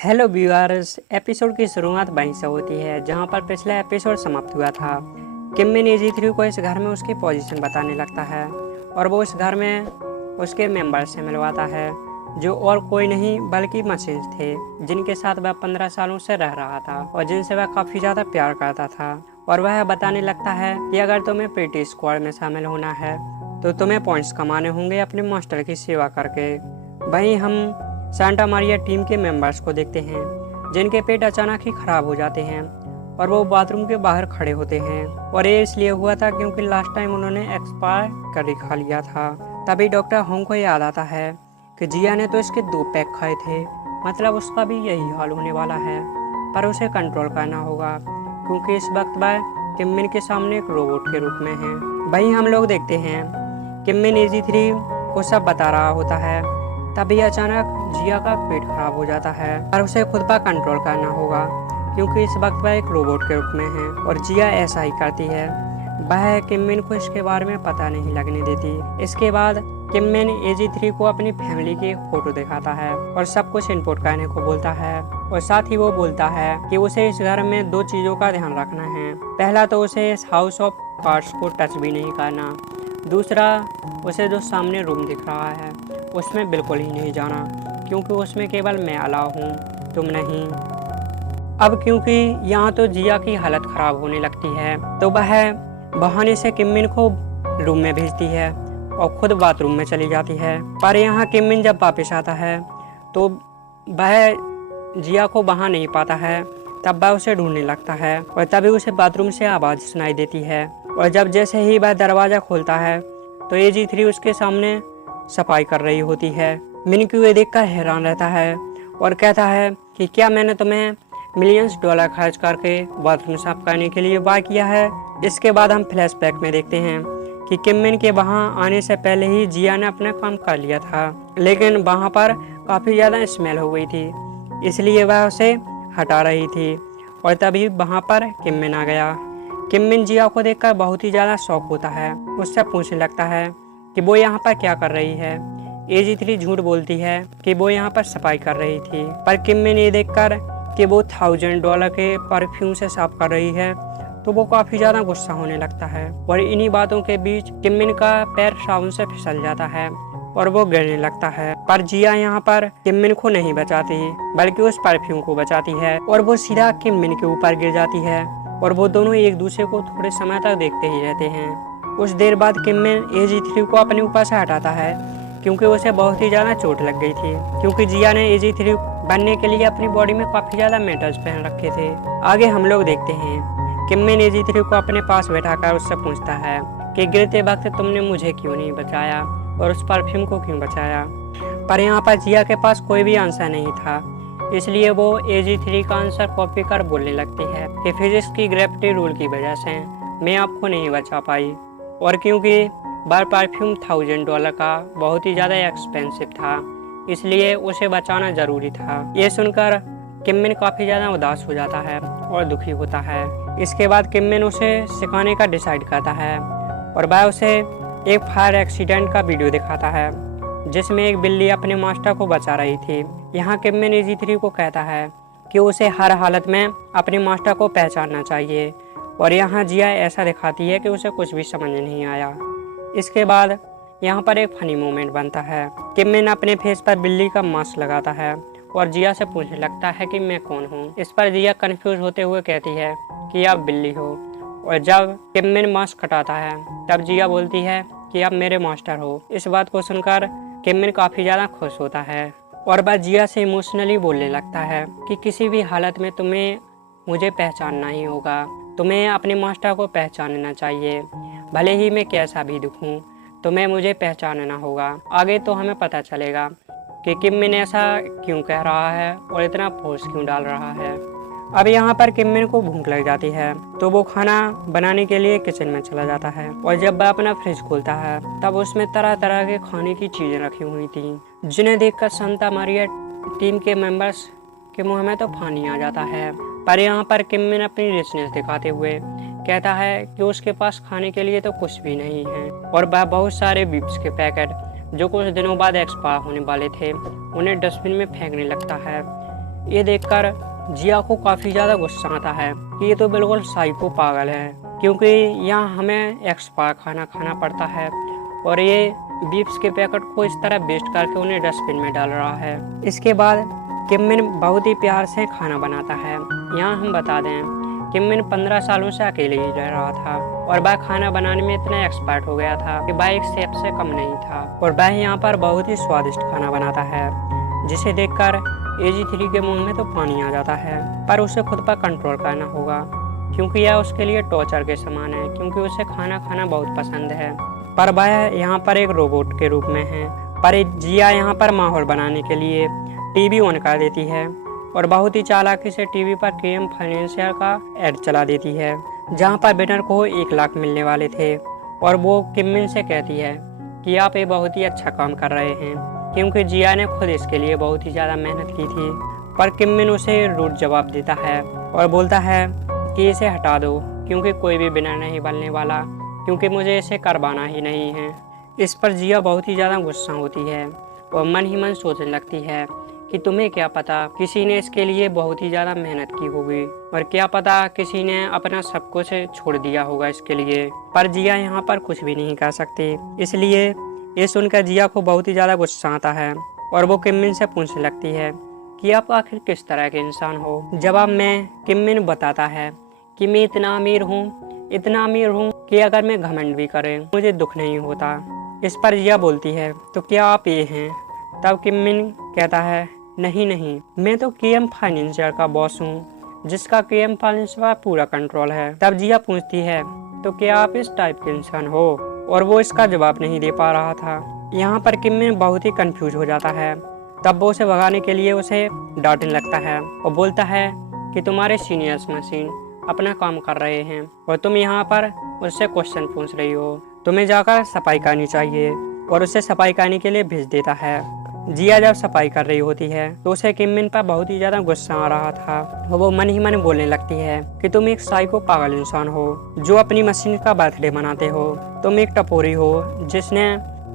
Hello viewers, episode की शुरुआत वहीं से होती है जहां पर पिछला एपिसोड समाप्त हुआ था। किम्मिन एजी3 को इस घर में उसकी पोजीशन बताने लगता है और वो इस घर में उसके मेंबर से मिलवाता है जो और कोई नहीं बल्कि मशीन थे जिनके साथ वह 15 सालों से रह रहा था और जिनसे वह काफ़ी ज़्यादा प्यार करता था। और वह बताने लगता है कि अगर तुम्हें प्रीटी स्क्वाड में शामिल होना है तो तुम्हें पॉइंट्स कमाने होंगे अपने मास्टर की सेवा करके। वहीं हम सांता मारिया टीम के मेंबर्स को देखते हैं जिनके पेट अचानक ही खराब हो जाते हैं और वो बाथरूम के बाहर खड़े होते हैं और ये इसलिए हुआ था क्योंकि लास्ट टाइम उन्होंने एक्सपायर कर खा लिया था। तभी डॉक्टर होंग को याद आता है कि जिया ने तो इसके 2 पैक खाए थे, मतलब उसका भी यही हाल होने वाला है, पर उसे कंट्रोल करना होगा क्योंकि इस वक्त वह किम्मिन के सामने एक रोबोट के रूप में है। वहीं हम लोग देखते हैं किम्मिन एजी3 को सब बता रहा होता है। तभी अचानक जिया का पेट खराब हो जाता है और उसे खुद पर कंट्रोल करना होगा क्योंकि इस वक्त वह एक रोबोट के रूप में है और जिया ऐसा ही करती है। वह किम्मिन को इसके बारे में पता नहीं लगने देती। इसके बाद किम्मिन एजी3 को अपनी फैमिली की फोटो दिखाता है और सब कुछ इनपुट करने को बोलता है और साथ ही वो बोलता है कि उसे इस घर में 2 चीज़ों का ध्यान रखना है। पहला तो उसे इस हाउस ऑफ कार्ड्स को टच भी नहीं करना, दूसरा उसे जो सामने रूम दिख रहा है उसमें बिल्कुल ही नहीं जाना क्योंकि उसमें केवल मैं अलाउ हूँ, तुम नहीं। अब क्योंकि यहाँ तो जिया की हालत खराब होने लगती है तो वह बहाने से किम्मिन को रूम में भेजती है और खुद बाथरूम में चली जाती है। पर यहाँ किम्मिन जब वापस आता है तो वह जिया को वहाँ नहीं पाता है। तब वह उसे ढूंढने लगता है और तभी उसे बाथरूम से आवाज़ सुनाई देती है और जब जैसे ही वह दरवाज़ा खोलता है तो एजी3 उसके सामने सफाई कर रही होती है। मिनक्यू ये देखकर हैरान रहता है और कहता है कि क्या मैंने तुम्हें मिलियंस डॉलर खर्च करके बाथरूम साफ करने के लिए बाय किया है। इसके बाद हम फ्लैशबैक में देखते हैं कि किम्मिन के वहाँ आने से पहले ही जिया ने अपना काम कर लिया था, लेकिन वहाँ पर काफ़ी ज़्यादा स्मेल हो गई थी इसलिए वह उसे हटा रही थी और तभी वहाँ पर किम्मिन आ गया। किम्मिन जिया को देखकर बहुत ही ज़्यादा शौक होता है, उससे पूछने लगता है कि वो यहाँ पर क्या कर रही है। एजी3 झूठ बोलती है कि वो यहाँ पर सफाई कर रही थी, पर किम्मिन ये देखकर कि वो $1000 के परफ्यूम से साफ कर रही है तो वो काफ़ी ज़्यादा गुस्सा होने लगता है और इन्हीं बातों के बीच किम्मिन का पैर साबुन से फिसल जाता है और वो गिरने लगता है। पर जिया यहाँ पर किम्मिन को नहीं बचाती बल्कि उस परफ्यूम को बचाती है और वो सीधा किम्मिन के ऊपर गिर जाती है और वो दोनों एक दूसरे को थोड़े समय तक देखते ही रहते हैं। कुछ देर बाद किम्मिन एजी3 को अपने ऊपर से हटाता है क्योंकि उसे बहुत ही ज़्यादा चोट लग गई थी क्योंकि जिया ने एजी3 बनने के लिए अपनी बॉडी में काफ़ी ज़्यादा मेटल्स पहन रखे थे। आगे हम लोग देखते हैं किम्मिन एजी3 को अपने पास बैठाकर उससे पूछता है कि गिरते वक्त तुमने मुझे क्यों नहीं बचाया और उस परफ्यूम को क्यों बचाया। पर यहाँ पर जिया के पास कोई भी आंसर नहीं था इसलिए वो एजी3 का आंसर कॉपी कर बोलने लगती है कि फिजिक्स की ग्रेविटी रूल की वजह से मैं आपको नहीं बचा पाई और क्योंकि वह परफ्यूम $1000 का बहुत ही ज़्यादा एक्सपेंसिव था इसलिए उसे बचाना ज़रूरी था। ये सुनकर किम्मिन काफ़ी ज़्यादा उदास हो जाता है और दुखी होता है। इसके बाद किम्मिन उसे सिखाने का डिसाइड करता है और वह उसे एक फायर एक्सीडेंट का वीडियो दिखाता है जिसमें एक बिल्ली अपने मास्टर को बचा रही थी। यहाँ किम्मिन एजी3 को कहता है कि उसे हर हालत में अपने मास्टर को पहचानना चाहिए और यहाँ जिया ऐसा दिखाती है कि उसे कुछ भी समझ नहीं आया। इसके बाद यहाँ पर एक फनी मोमेंट बनता है। किम्मिन अपने फेस पर बिल्ली का मास्क लगाता है और जिया से पूछने लगता है कि मैं कौन हूँ। इस पर जिया कंफ्यूज होते हुए कहती है कि आप बिल्ली हो और जब किम्मिन मास्क हटाता है तब जिया बोलती है कि आप मेरे मास्टर हो। इस बात को सुनकर किम्मिन काफ़ी ज़्यादा खुश होता है और वह जिया से इमोशनली बोलने लगता है कि किसी भी हालत में तुम्हें मुझे पहचानना ही होगा, तुम्हें अपने मास्टर को पहचानना चाहिए, भले ही मैं कैसा भी दिखूं तुम्हें मुझे पहचानना होगा। आगे तो हमें पता चलेगा कि किम्मिन ऐसा क्यों कह रहा है और इतना फोर्स क्यों डाल रहा है। अब यहाँ पर किम्मिन को भूख लग जाती है तो वो खाना बनाने के लिए किचन में चला जाता है और जब वह अपना फ्रिज खोलता है तब उसमें तरह तरह के खाने की चीज़ें रखी हुई थी जिन्हें देखकर सांता मारिया टीम के मेंबर्स के मुंह में तो पानी आ जाता है। पर यहाँ पर किम्मिन अपनी रिचनेस दिखाते हुए कहता है कि उसके पास खाने के लिए तो कुछ भी नहीं है और वह बहुत सारे विप्स के पैकेट जो कुछ दिनों बाद एक्सपायर होने वाले थे उन्हें डस्टबिन में फेंकने लगता है। ये देखकर जिया को काफ़ी ज़्यादा गुस्सा आता है कि ये तो बिल्कुल साइको पागल है, क्योंकि यहाँ हमें एक्सपायर खाना खाना पड़ता है और ये बीफ्स के पैकेट को इस तरह वेस्ट करके उन्हें डस्टबिन में डाल रहा है। इसके बाद किम मिन बहुत ही प्यार से खाना बनाता है। यहाँ हम बता दें किम मिन 15 सालों से अकेले ही रह रहा था और वह खाना बनाने में इतना एक्सपर्ट हो गया था कि वह एक शेफ से कम नहीं था और वह यहाँ पर बहुत ही स्वादिष्ट खाना बनाता है, जिसे देखकर AG3 के मुंह में तो पानी आ जाता है। पर उसे खुद पर कंट्रोल करना होगा, क्योंकि यह उसके लिए टॉर्चर के समान है, क्योंकि उसे खाना खाना बहुत पसंद है। पर वह यहाँ पर एक रोबोट के रूप में है। पर जिया यहाँ पर माहौल बनाने के लिए टीवी ऑन कर देती है और बहुत ही चालाकी से टीवी पर KM फाइनेंशियल का एड चला देती है, जहाँ पर विनर को 1 लाख मिलने वाले थे। और वो किम मिन से कहती है कि आप ये बहुत ही अच्छा काम कर रहे हैं, क्योंकि जिया ने खुद इसके लिए बहुत ही ज़्यादा मेहनत की थी। पर किम मिन उसे रूड जवाब देता है और बोलता है कि इसे हटा दो, क्योंकि कोई भी विनर नहीं बनने वाला, क्योंकि मुझे इसे करवाना ही नहीं है। इस पर जिया बहुत ही ज़्यादा गुस्सा होती है और मन ही मन सोचने लगती है कि तुम्हें क्या पता, किसी ने इसके लिए बहुत ही ज़्यादा मेहनत की होगी और क्या पता किसी ने अपना सब कुछ छोड़ दिया होगा इसके लिए। पर जिया यहाँ पर कुछ भी नहीं कर सकती, इसलिए ये सुनकर जिया को बहुत ही ज़्यादा गुस्सा आता है और वो किम मिन से पूछने लगती है कि आप आखिर किस तरह के इंसान हो। जवाब में किम मिन बताता है कि मैं इतना अमीर हूँ कि अगर मैं घमंड भी करें मुझे दुख नहीं होता। इस पर जिया बोलती है तो क्या आप ये हैं? तब किम मिन कहता है नहीं, मैं तो KM फाइनेंशियल का बॉस हूँ, जिसका KM फाइनेंशियल पर पूरा कंट्रोल है। तब जिया पूछती है तो क्या आप इस टाइप के इंसान हो, और वो इसका जवाब नहीं दे पा रहा था। यहाँ पर किम मिन बहुत ही कंफ्यूज हो जाता है। तब वो उसे भगाने के लिए उसे डांटने लगता है और बोलता है कि तुम्हारे सीनियर्स मशीन अपना काम कर रहे हैं और तुम यहाँ पर उससे क्वेश्चन पूछ रही हो, तुम्हें जाकर सफाई करनी चाहिए, और उसे सफाई करने के लिए भेज देता है। जिया जब सफाई कर रही होती है तो उसे किम मिन पर बहुत ही ज्यादा गुस्सा आ रहा था। वो मन ही मन बोलने लगती है कि तुम एक साइको पागल इंसान हो जो अपनी मशीन का बर्थडे मनाते हो। तुम एक टपोरी हो जिसने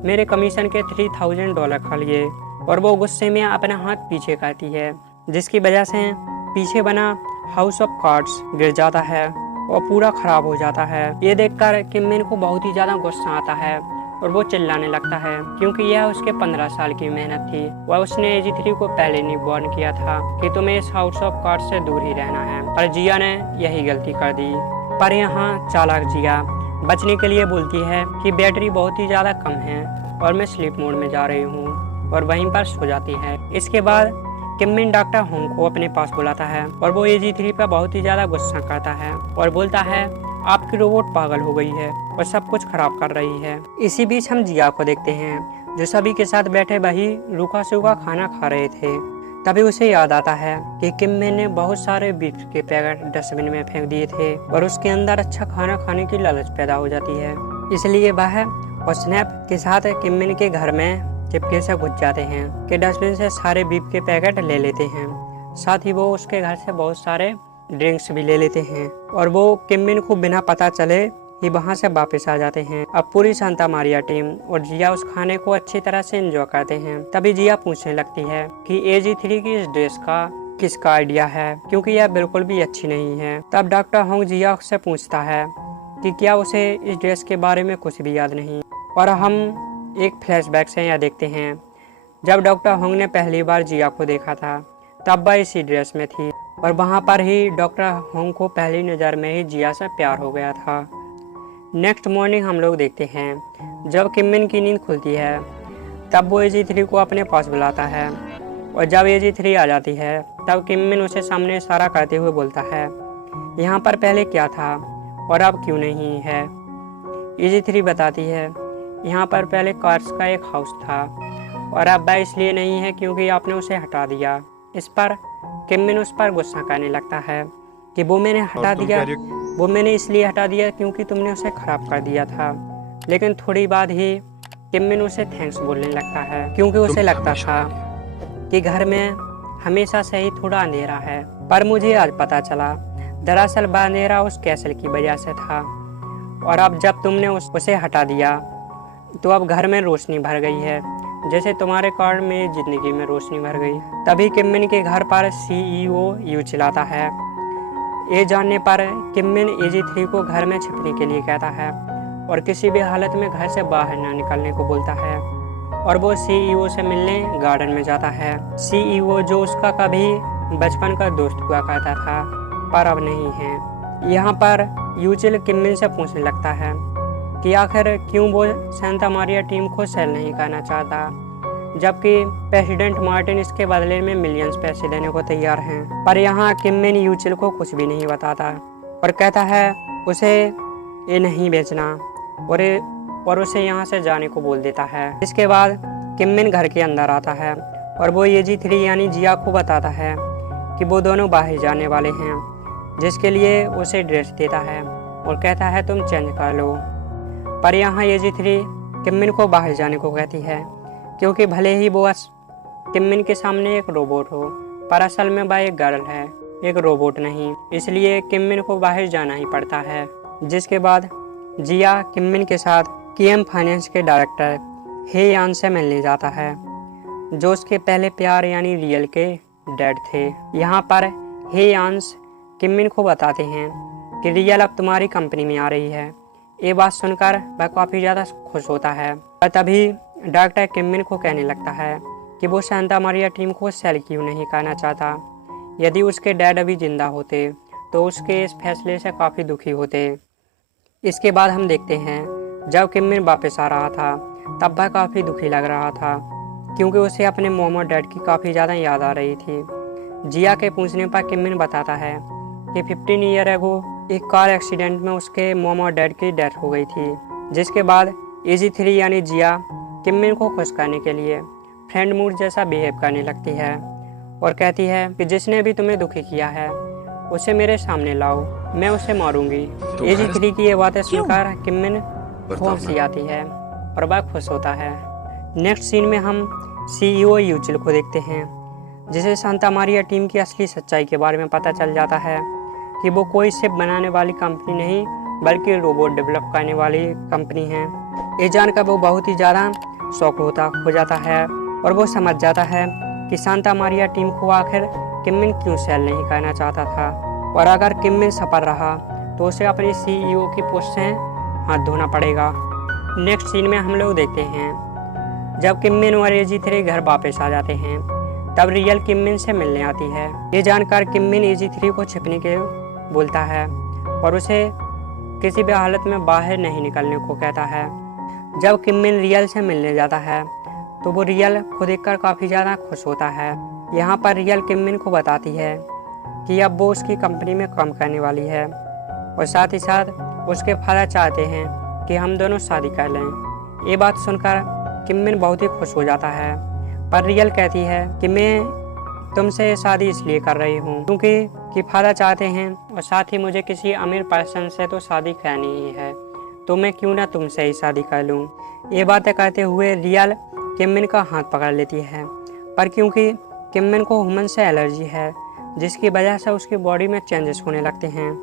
मेरे कमीशन के $3000 खा लिए। और वो गुस्से में अपना हाथ पीछे करती है, जिसकी वजह से पीछे बना हाउस ऑफ कार्ड्स गिर जाता है और पूरा खराब हो जाता है। ये देखकर किम मिन को बहुत ही ज्यादा गुस्सा आता है और वो चिल्लाने लगता है, क्योंकि यह उसके 15 साल की मेहनत थी। वह उसने AG3 को पहले नहीं वार्न किया था कि तुम्हें इस हाउस ऑफ कार्ड्स से दूर ही रहना है, पर जिया ने यही गलती कर दी। पर यहाँ चालाक जिया बचने के लिए बोलती है कि बैटरी बहुत ही ज्यादा कम है और मैं स्लीप मोड में जा रही हूँ, और वहीं पर सो जाती है। इसके बाद किम मिन डॉक्टर होंग को अपने पास बुलाता है और वो AG3 पर बहुत ही ज्यादा गुस्सा करता है और बोलता है आपकी रोबोट पागल हो गई है और सब कुछ खराब कर रही है। इसी बीच हम जिया को देखते हैं जो सभी के साथ बैठे वही रूखा सूखा खाना खा रहे थे। तभी उसे याद आता है कि किम मिन ने बहुत सारे बीफ के पैकेट डस्टबिन में फेंक दिए थे और उसके अंदर अच्छा खाना खाने की लालच पैदा हो जाती है। इसलिए वह और स्नैप के साथ किम मिन के घर में चिपके से घुस जाते हैं कि डस्टबिन से सारे बीफ के पैकेट ले लेते हैं। साथ ही वो उसके घर से बहुत सारे ड्रिंक्स भी ले लेते हैं और वो किम मिन को बिना पता चले ही वहां से वापस आ जाते हैं। अब पूरी सांता मारिया टीम और जिया उस खाने को अच्छी तरह से एंजॉय करते हैं। तभी जिया पूछने लगती है कि AG3 की इस ड्रेस का किसका आइडिया है, क्योंकि यह बिल्कुल भी अच्छी नहीं है। तब डॉक्टर होंग जिया से पूछता है कि क्या उसे इस ड्रेस के बारे में कुछ भी याद नहीं। और हम एक फ्लैशबैक से यहाँ देखते हैं जब डॉक्टर होंग ने पहली बार जिया को देखा था, तब वह इसी ड्रेस में थी और वहाँ पर ही डॉक्टर होंग को पहली नज़र में ही जिया से प्यार हो गया था। नेक्स्ट मॉर्निंग हम लोग देखते हैं जब किम मिन की नींद खुलती है तब वो AG3 को अपने पास बुलाता है और जब AG3 आ जाती है तब किम मिन उसे सामने इशारा करते हुए बोलता है यहाँ पर पहले क्या था और अब क्यों नहीं है। AG3 बताती है यहाँ पर पहले कार्स का एक हाउस था और अब वह इसलिए नहीं है क्योंकि आपने उसे हटा दिया। इस पर किम मिन उस पर गुस्सा करने लगता है कि वो मैंने इसलिए हटा दिया क्योंकि तुमने उसे खराब कर दिया था। लेकिन थोड़ी बाद ही किम मिन उसे थैंक्स बोलने लगता है क्योंकि उसे लगता था कि घर में हमेशा से ही थोड़ा अंधेरा है। पर मुझे आज पता चला दरअसल वह अंधेरा उस कैसल की वजह से था और अब जब तुमने उसे हटा दिया तो अब घर में रोशनी भर गई है जैसे तुम्हारे कारण मेरी जिंदगी में रोशनी भर गई। तभी किमिन के घर पर CEO यू चिल्लाता है। ये जानने पर किमिन AG3 को घर में छिपने के लिए कहता है और किसी भी हालत में घर से बाहर न निकलने को बोलता है और वो CEO से मिलने गार्डन में जाता है। CEO जो उसका कभी बचपन का दोस्त हुआ करता था पर अब नहीं है। यहाँ पर यूचिल किमिन से पूछने लगता है कि आखिर क्यों वो सांता मारिया टीम को सेल नहीं करना चाहता, जबकि प्रेसिडेंट मार्टिन इसके बदले में मिलियंस पैसे देने को तैयार हैं। पर यहाँ किमिन यूचिल को कुछ भी नहीं बताता और कहता है उसे ये नहीं बेचना और उसे यहाँ से जाने को बोल देता है। इसके बाद किमिन घर के अंदर आता है और वो AG3 यानी जिया को बताता है कि वो दोनों बाहर जाने वाले हैं, जिसके लिए उसे ड्रेस देता है और कहता है तुम चेंज कर लो। पर यहाँ AG3 किमिन को बाहर जाने को कहती है, क्योंकि भले ही वो किमिन के सामने एक रोबोट हो पर असल में वह एक गर्ल है, एक रोबोट नहीं। इसलिए किमिन को बाहर जाना ही पड़ता है। जिसके बाद जिया किमिन के साथ KM फाइनेंस के डायरेक्टर हे यान से मिलने जाता है, जो उसके पहले प्यार यानी रियल के डैड थे। यहाँ पर हे यान्स किमिन को बताते हैं कि रियल अब तुम्हारी कंपनी में आ रही है। ये बात सुनकर वह काफ़ी ज़्यादा खुश होता है। और तभी डॉक्टर किमिन को कहने लगता है कि वो सांता मारिया टीम को सेल क्यों नहीं करना चाहता। यदि उसके डैड अभी जिंदा होते तो उसके इस फैसले से काफ़ी दुखी होते। इसके बाद हम देखते हैं जब किमिन वापस आ रहा था तब वह काफ़ी दुखी लग रहा था, क्योंकि उसे अपने मॉम और डैड की काफ़ी ज़्यादा याद आ रही थी। जिया के पूछने पर किमिन बताता है कि 15 ईयर अगो एक कार एक्सीडेंट में उसके मॉम और डैड की डेथ हो गई थी। जिसके बाद AG3 यानी जिया किमिन को खुश करने के लिए फ्रेंड मूड जैसा बिहेव करने लगती है और कहती है कि जिसने भी तुम्हें दुखी किया है उसे मेरे सामने लाओ, मैं उसे मारूंगी। AG3 की ये बातें सुनकर किमिन को हंसी आती है और वह खुश होता है। नेक्स्ट सीन में हम CEO यूचिल को देखते हैं, जिसे सांता मारिया टीम की असली सच्चाई के बारे में पता चल जाता है कि वो कोई शिप बनाने वाली कंपनी नहीं बल्कि रोबोट डेवलप करने वाली कंपनी है। ये जानकर वो बहुत ही ज़्यादा शॉक हो जाता है और वो समझ जाता है कि सांता मारिया टीम को आखिर किमिन क्यों सेल नहीं करना चाहता था, और अगर किमिन सफल रहा तो उसे अपनी CEO की पोस्ट से हाथ धोना पड़ेगा। नेक्स्ट सीन में हम लोग देखते हैं जब किमिन और AG3 घर वापस आ जाते हैं तब रियल किमिन से मिलने आती है। ये जानकर किमिन AG3 को छिपने के बोलता है और उसे किसी भी हालत में बाहर नहीं निकलने को कहता है। जब किमिन रियल से मिलने जाता है तो वो रियल को देखकर काफ़ी ज़्यादा खुश होता है। यहाँ पर रियल किमिन को बताती है कि अब वो उसकी कंपनी में काम करने वाली है और साथ ही साथ उसके फादर चाहते हैं कि हम दोनों शादी कर लें। ये बात सुनकर किमिन बहुत ही खुश हो जाता है, पर रियल कहती है कि मैं तुमसे शादी इसलिए कर रही हूँ क्योंकि फादर चाहते हैं और साथ ही मुझे किसी अमीर पर्सन से तो शादी करनी ही है, तो मैं क्यों ना तुमसे ही शादी कर लूँ। ये बातें कहते हुए रियल किमिन का हाथ पकड़ लेती है, पर क्योंकि किमिन को ह्यूमन से एलर्जी है जिसकी वजह से उसकी बॉडी में चेंजेस होने लगते हैं।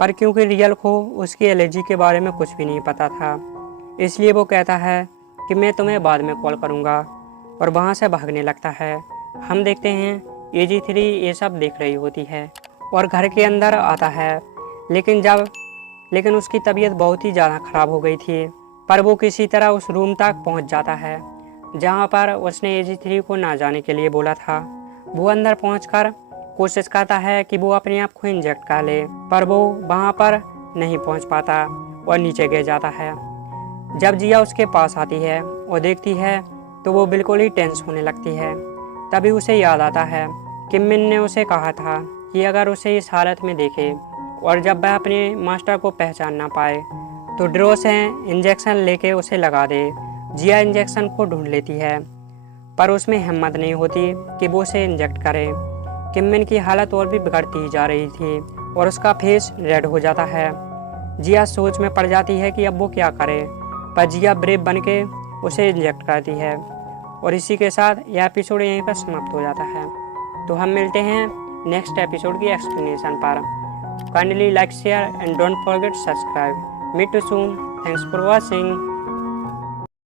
पर क्योंकि रियल को उसकी एलर्जी के बारे में कुछ भी नहीं पता था, इसलिए वो कहता है कि मैं तुम्हें बाद में कॉल करूँगा और वहाँ से भागने लगता है। हम देखते हैं AG3 ये सब देख रही होती है और घर के अंदर आता है, लेकिन उसकी तबीयत बहुत ही ज़्यादा ख़राब हो गई थी। पर वो किसी तरह उस रूम तक पहुँच जाता है जहाँ पर उसने AG3 को ना जाने के लिए बोला था। वो अंदर पहुँचकर कोशिश करता है कि वो अपने आप को इंजेक्ट कर ले, पर वो वहाँ पर नहीं पहुँच पाता और नीचे गिर जाता है। जब जिया उसके पास आती है और देखती है तो वो बिल्कुल ही टेंस होने लगती है। तभी उसे याद आता है किमिन ने उसे कहा था कि अगर उसे इस हालत में देखे और जब वह अपने मास्टर को पहचान ना पाए तो ड्रो से इंजेक्शन लेके उसे लगा दे। जिया इंजेक्शन को ढूंढ लेती है पर उसमें हिम्मत नहीं होती कि वो उसे इंजेक्ट करे। किमिन की हालत और भी बिगड़ती जा रही थी और उसका फेस रेड हो जाता है। जिया सोच में पड़ जाती है कि अब वो क्या करे, पर जिया ब्रेव बन के उसे इंजेक्ट करती है और इसी के साथ यह एपिसोड यहीं पर समाप्त हो जाता है। तो हम मिलते हैं नेक्स्ट एपिसोड की एक्सप्लेनेशन पर। Kindly like share and don't forget subscribe. Meet to soon. Thanks for watching.